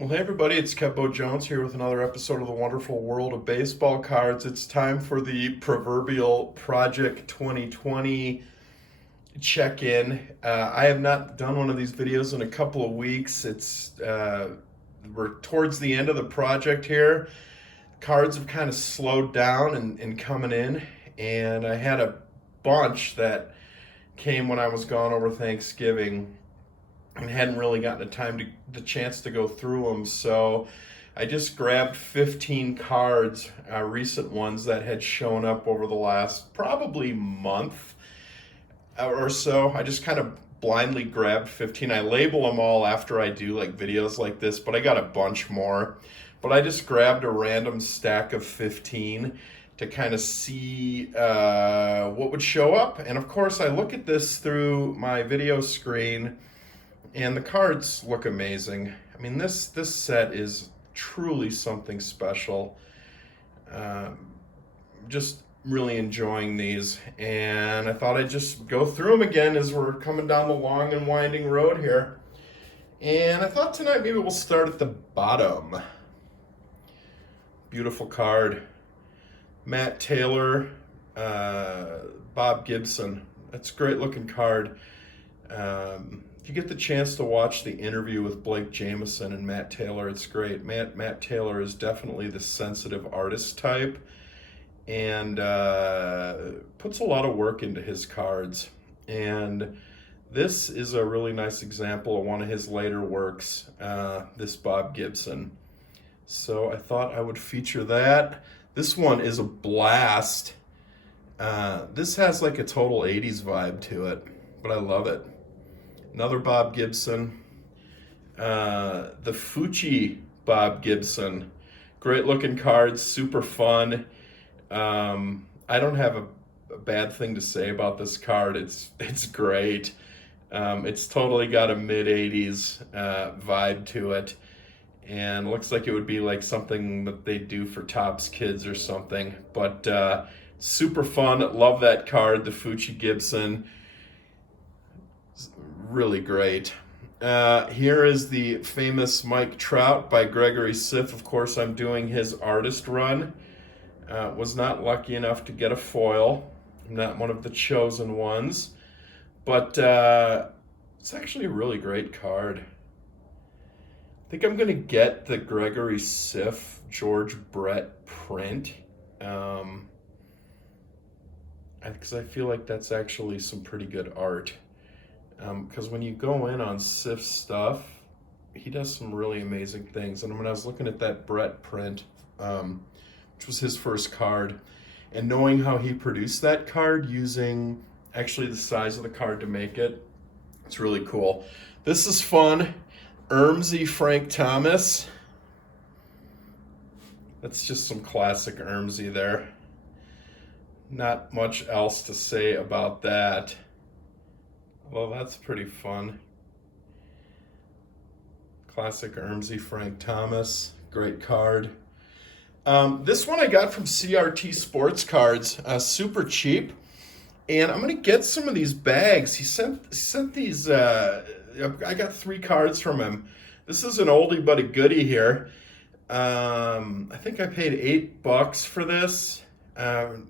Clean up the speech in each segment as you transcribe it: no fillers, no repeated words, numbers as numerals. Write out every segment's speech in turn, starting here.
Well, hey everybody, it's Kevbo Jones here with another episode of the wonderful world of baseball cards. It's time for the proverbial Project 2020 check-in. I have not done one of these videos in a couple of weeks. We're towards the end of the project here. Cards have kind of slowed down and coming in, and I had a bunch that came when I was gone over Thanksgiving and hadn't really gotten the chance to go through them. So I just grabbed 15 cards, recent ones that had shown up over the last probably month or so. I just kind of blindly grabbed 15. I label them all after I do like videos like this, but I got a bunch more. But I just grabbed a random stack of 15 to kind of see what would show up. And of course, I look at this through my video screen, and the cards look amazing. I mean, this set is truly something special. Just really enjoying these, and I thought I'd just go through them again as we're coming down the long and winding road here. And I thought tonight maybe we'll start at the bottom. Beautiful card. Matt Taylor, Bob Gibson. That's a great looking card. If you get the chance to watch the interview with Blake Jameson and Matt Taylor, it's great. Matt Taylor is definitely the sensitive artist type, and puts a lot of work into his cards. And this is a really nice example of one of his later works, this Bob Gibson. So I thought I would feature that. This one is a blast. This has like a total 80s vibe to it, but I love it. Another Bob Gibson. The Fucci Bob Gibson. Great looking cards, super fun. I don't have a bad thing to say about this card. It's great. It's totally got a mid-80s vibe to it. And looks like it would be like something that they do for Topps Kids or something. But super fun. Love that card, the Fucci Gibson. Really great. Here is the famous Mike Trout by Gregory Siff. Of course, I'm doing his artist run. Was not lucky enough to get a foil. I'm not one of the chosen ones. But it's actually a really great card. I think I'm going to get the Gregory Siff George Brett print. Because I feel like that's actually some pretty good art. Because when you go in on Siff's stuff, he does some really amazing things. And when I was looking at that Brett print, which was his first card, and knowing how he produced that card using actually the size of the card to make it, it's really cool. This is fun. Ermsey Frank Thomas. That's just some classic Ermsey there. Not much else to say about that. Well, that's pretty fun. Classic Ermsey Frank Thomas. Great card. This one I got from CRT Sports Cards, super cheap. And I'm going to get some of these bags. He sent these, I got 3 cards from him. This is an oldie but a goodie here. I think I paid $8 for this,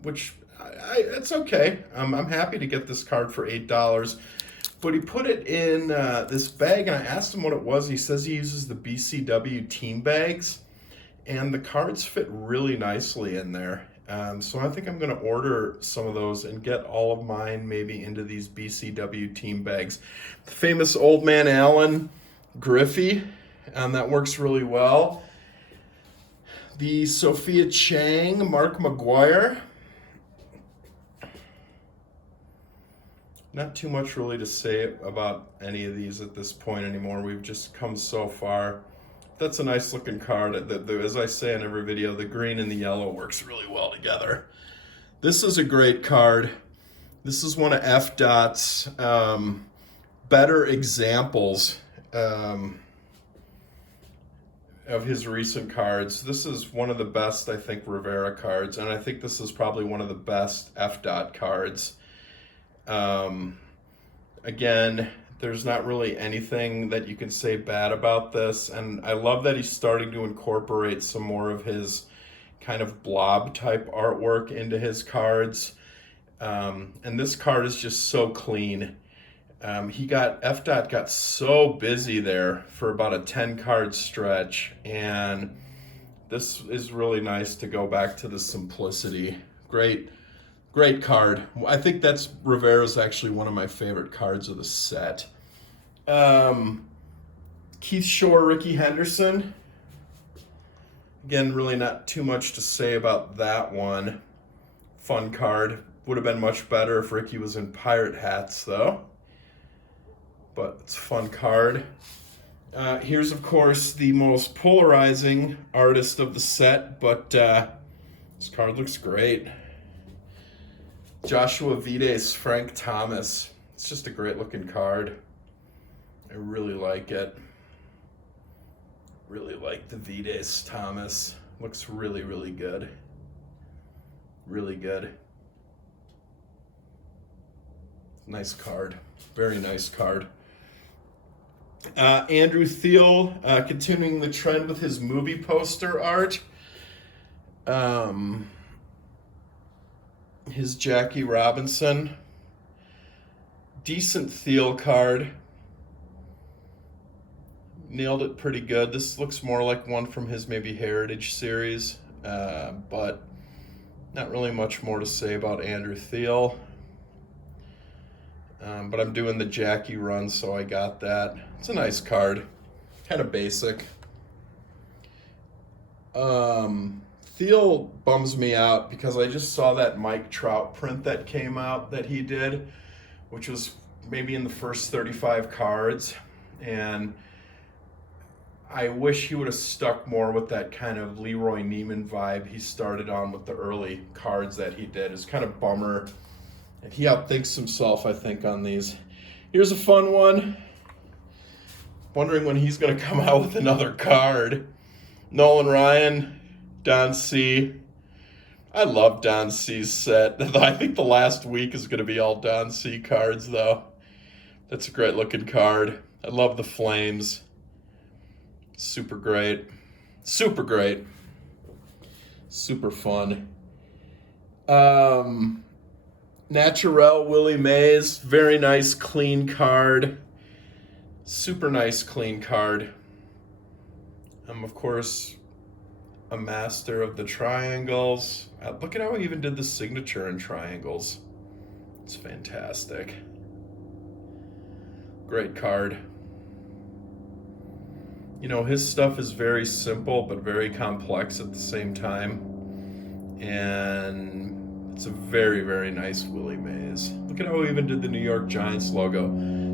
which it's okay. I'm happy to get this card for $8. But he put it in this bag, and I asked him what it was. He says he uses the BCW team bags, and the cards fit really nicely in there. So I think I'm going to order some of those and get all of mine maybe into these BCW team bags. The famous Old Man Allen Griffey, that works really well. The Sophia Chang Mark McGuire. Not too much really to say about any of these at this point anymore. We've just come so far. That's a nice looking card. As I say in every video, the green and the yellow works really well together. This is a great card. This is one of F.Dot's better examples of his recent cards. This is one of the best, I think, Rivera cards, and I think this is probably one of the best F.Dot cards. Again, There's not really anything that you can say bad about this, and I love that he's starting to incorporate some more of his kind of blob type artwork into his cards. And this card is just so clean. FDOT got so busy there for about a 10 card stretch, and this is really nice to go back to the simplicity. Great card. I think that's Rivera's actually one of my favorite cards of the set. Keith Shore, Ricky Henderson. Again, really not too much to say about that one. Fun card. Would have been much better if Ricky was in pirate hats, though. But it's a fun card. Here's, of course, the most polarizing artist of the set, but this card looks great. Joshua Vides, Frank Thomas. It's just a great looking card. I really like it. Really like the Vides Thomas. Looks really, really good. Really good. Nice card. Very nice card. Andrew Thiel, continuing the trend with his movie poster art. His Jackie Robinson. Decent Thiel card. Nailed it pretty good. This looks more like one from his maybe Heritage series, but not really much more to say about Andrew Thiel. But I'm doing the Jackie run, so I got that. It's a nice card. Kind of basic. Thiel bums me out because I just saw that Mike Trout print that came out that he did, which was maybe in the first 35 cards. And I wish he would have stuck more with that kind of Leroy Neiman vibe he started on with the early cards that he did. It's kind of bummer. And he outthinks himself, I think, on these. Here's a fun one. Wondering when he's going to come out with another card. Nolan Ryan, Don C. I love Don C's set. I think the last week is going to be all Don C cards, though. That's a great looking card. I love the flames. Super great. Super great. Super fun. Naturel Willie Mays. Very nice, clean card. Super nice, clean card. I'm, of course, a master of the triangles. Look at how he even did the signature in triangles. It's fantastic. Great card. You know, his stuff is very simple but very complex at the same time. And it's a very, very nice Willie Mays. Look at how he even did the New York Giants logo.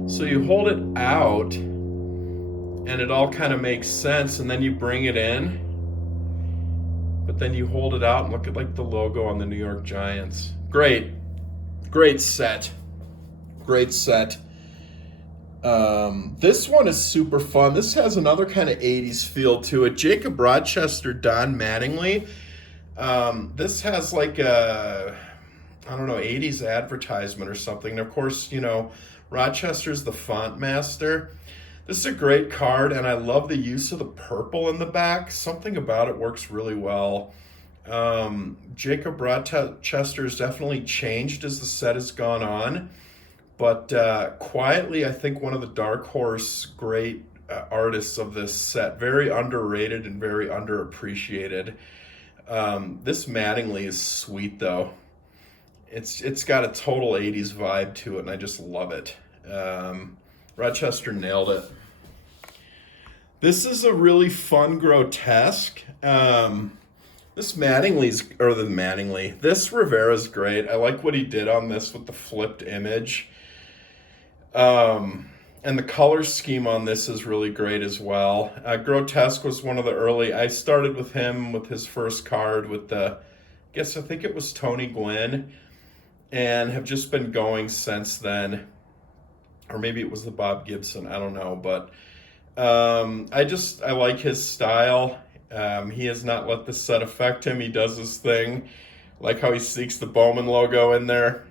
So you hold it out and it all kind of makes sense, and then you bring it in, but then you hold it out and look at like the logo on the New York Giants. Great set. Great set. This one is super fun. This has another kind of 80s feel to it. Jacob Rochester, Don Mattingly. This has like a, I don't know, 80s advertisement or something. And of course, you know, Rochester's the font master. This is a great card, and I love the use of the purple in the back. Something about it works really well. Jacob Rochester's definitely changed as the set has gone on. But quietly, I think one of the dark horse great artists of this set. Very underrated and very underappreciated. This Mattingly is sweet, though. It's got a total 80s vibe to it, and I just love it. Rochester nailed it. This is a really fun grotesque. This this Rivera's great. I like what he did on this with the flipped image. And the color scheme on this is really great as well. Grotesque was one of the early, I started with him with his first card with I think it was Tony Gwynn, and have just been going since then. Or maybe it was the Bob Gibson, I don't know. But I like his style. He has not let this set affect him. He does his thing. Like how he sneaks the Bowman logo in there.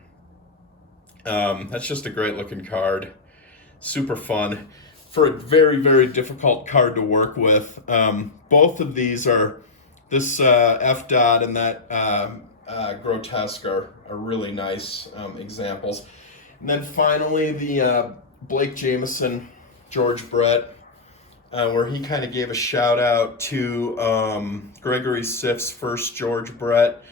That's just a great looking card. super fun for a very, very difficult card to work with. Both of these are, this F dot and that grotesque are really nice examples. And then finally the Blake Jameson, George Brett, where he kind of gave a shout out to Gregory Siff's first George Brett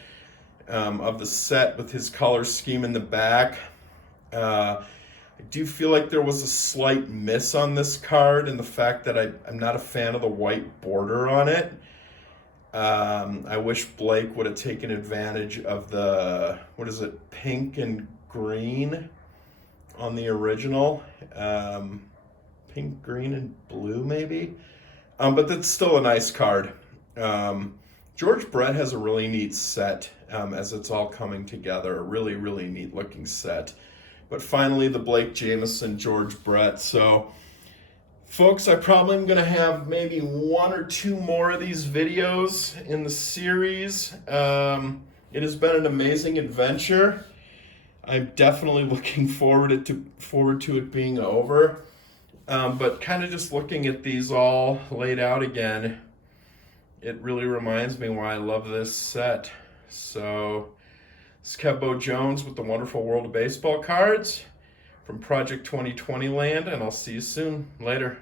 of the set with his color scheme in the back. I do feel like there was a slight miss on this card in the fact that I'm not a fan of the white border on it. I wish Blake would have taken advantage of the, what is it, pink and green on the original. Pink, green, and blue maybe. But that's still a nice card. George Brett has a really neat set as it's all coming together. A really, really neat looking set. But finally, the Blake Jameson, George Brett. So, folks, I probably am going to have maybe 1 or 2 more of these videos in the series. It has been an amazing adventure. I'm definitely looking forward to it being over. But kind of just looking at these all laid out again, it really reminds me why I love this set. So, this is Kev Jones with the Wonderful World of Baseball cards from Project 2020 Land, and I'll see you soon. Later.